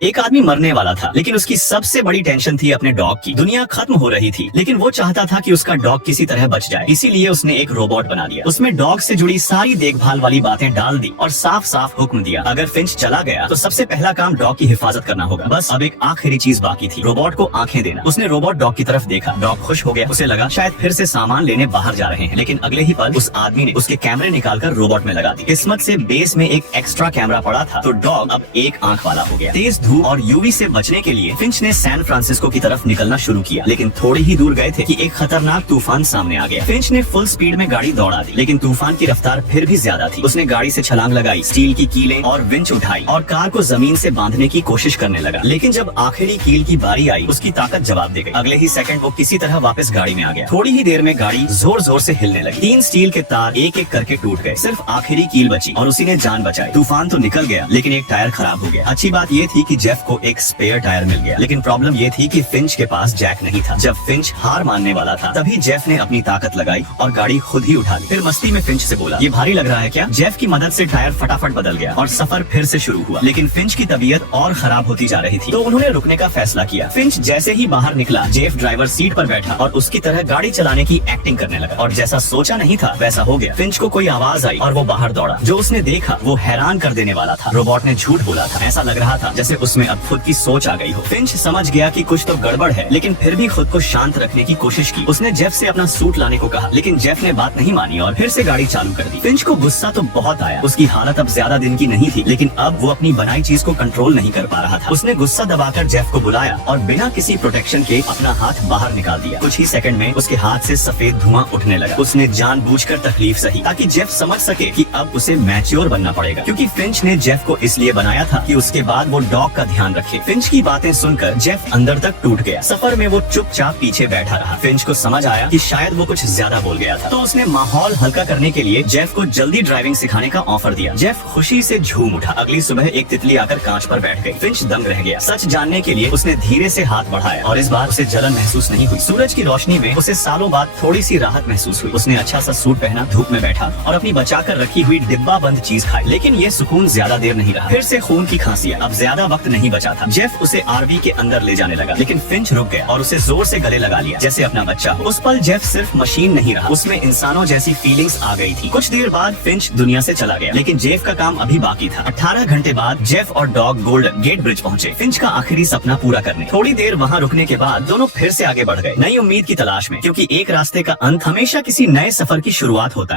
एक आदमी मरने वाला था, लेकिन उसकी सबसे बड़ी टेंशन थी अपने डॉग की। दुनिया खत्म हो रही थी, लेकिन वो चाहता था कि उसका डॉग किसी तरह बच जाए। इसीलिए उसने एक रोबोट बना दिया। उसमें डॉग से जुड़ी सारी देखभाल वाली बातें डाल दी और साफ साफ हुक्म दिया, अगर फिंच चला गया तो सबसे पहला काम डॉग की हिफाजत करना होगा। बस अब एक आखिरी चीज बाकी थी, रोबोट को आंखें देना। उसने रोबोट डॉग की तरफ देखा, डॉग खुश हो गया। उसे लगा शायद फिर से सामान लेने बाहर जा रहे हैं, लेकिन अगले ही पल उस आदमी ने उसके कैमरे निकालकर रोबोट में लगा दी। किस्मत से बेस में एक एक्स्ट्रा कैमरा पड़ा था, तो डॉग अब एक आंख वाला हो गया। तेज धूप और यूवी से बचने के लिए फिंच ने सैन फ्रांसिस्को की तरफ निकलना शुरू किया, लेकिन थोड़ी ही दूर गए थे कि एक खतरनाक तूफान सामने आ गया। फिंच ने फुल स्पीड में गाड़ी दौड़ा दी, लेकिन तूफान की रफ्तार फिर भी ज्यादा थी। उसने गाड़ी से छलांग लगाई, स्टील की कीलें और विंच उठाई और कार को जमीन से बांधने की कोशिश करने लगा। लेकिन जब आखिरी कील की बारी आई, उसकी ताकत जवाब दे गई। अगले ही सेकंड वो किसी तरह वापस गाड़ी में आ गया। थोड़ी ही देर में गाड़ी जोर जोर से हिलने लगी। 3 स्टील के तार एक एक करके टूट गए। सिर्फ आखिरी कील बची और उसी ने जान बचाई। तूफान तो निकल गया, लेकिन एक टायर खराब हो गया। अच्छी बात ये थी कि जेफ को एक स्पेयर टायर मिल गया, लेकिन प्रॉब्लम ये थी कि फिंच के पास जैक नहीं था। जब फिंच हार मानने वाला था, तभी जेफ ने अपनी ताकत लगाई और गाड़ी खुद ही उठा ली। फिर मस्ती में फिंच से बोला, ये भारी लग रहा है क्या? जेफ की मदद से टायर फटाफट बदल गया और सफर फिर से शुरू हुआ। लेकिन फिंच की तबीयत और खराब होती जा रही थी, तो उन्होंने रुकने का फैसला किया। फिंच जैसे ही बाहर निकला, जेफ ड्राइवर सीट पर बैठा और उसकी तरह गाड़ी चलाने की एक्टिंग करने लगा। और जैसा सोचा नहीं था वैसा हो गया। फिंच को कोई आवाज आई और वो बाहर दौड़ा। जो उसने देखा वो हैरान कर देने वाला था। रोबोट ने झूठ बोला था। ऐसा लग रहा था जैसे उसमें अब खुद की सोच आ गई हो। फिंच समझ गया कि कुछ तो गड़बड़ है, लेकिन फिर भी खुद को शांत रखने की कोशिश की। उसने जेफ से अपना सूट लाने को कहा, लेकिन जेफ ने बात नहीं मानी और फिर से गाड़ी चालू कर दी। फिंच को गुस्सा तो बहुत आया। उसकी हालत अब ज्यादा दिन की नहीं थी, लेकिन अब वो अपनी बनाई चीज को कंट्रोल नहीं कर पा रहा था। उसने गुस्सा दबाकर जेफ को बुलाया और बिना किसी प्रोटेक्शन के अपना हाथ बाहर निकाल दिया। कुछ ही सेकंड में उसके हाथ से सफेद धुआं उठने लगा। उसने जानबूझकर तकलीफ सही, ताकि जेफ समझ सके कि अब उसे मैच्योर बनना पड़ेगा, क्योंकि फिंच ने जेफ को इसलिए बनाया था कि उसके बाद वो डॉग का ध्यान रखे। फिंच की बातें सुनकर जेफ अंदर तक टूट गया। सफर में वो चुपचाप पीछे बैठा रहा। फिंच को समझ आया कि शायद वो कुछ ज्यादा बोल गया था, तो उसने माहौल हल्का करने के लिए जेफ को जल्दी ड्राइविंग सिखाने का ऑफर दिया। जेफ खुशी से झूम उठा। अगली सुबह एक तितली आकर कांच पर बैठ गई। फिंच दंग रह गया। सच जानने के लिए उसने धीरे से हाथ बढ़ाया और इस बार उसे जलन महसूस नहीं हुई। सूरज की रोशनी में उसे सालों बाद थोड़ी सी राहत महसूस हुई। उसने अच्छा सा सूट पहना, धूप में बैठा और अपनी बचाकर रखी हुई डिब्बा बंद चीज खाई। लेकिन ये सुकून ज्यादा देर नहीं रहा। फिर से खून की खांसियां। अब ज्यादा वक्त नहीं बचा था। जेफ उसे आरवी के अंदर ले जाने लगा, लेकिन फिंच रुक गया और उसे जोर से गले लगा लिया, जैसे अपना बच्चा हो। उस पल जेफ सिर्फ मशीन नहीं रहा, उसमें इंसानों जैसी फीलिंग्स आ गई थी। कुछ देर बाद फिंच दुनिया से चला गया, लेकिन जेफ का काम अभी बाकी था। 18 घंटे बाद जेफ और डॉग गोल्डन गेट ब्रिज पहुंचे, फिंच का आखिरी सपना पूरा करने। थोड़ी देर वहाँ रुकने के बाद दोनों फिर से आगे बढ़ गए, नई उम्मीद की तलाश में, क्योंकि एक रास्ते का अंत हमेशा किसी नए सफर की शुरुआत होता है।